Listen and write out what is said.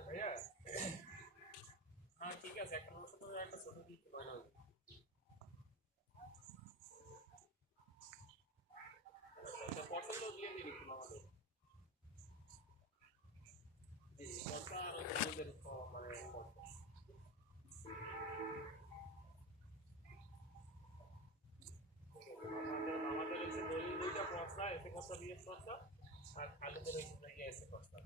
ভাইয়া হ্যাঁ ঠিক আছে একটা বছর ধরে একটা ছোট দিতে পারো পছন্দ দিয়ে দিবি তুমি আমাদের জি কথা আর ওদের মানে আমাদের হচ্ছে দই দুইটা পচলা এসে পচলা দিয়ে পচলা আর আলুদের হচ্ছে এসে পচলা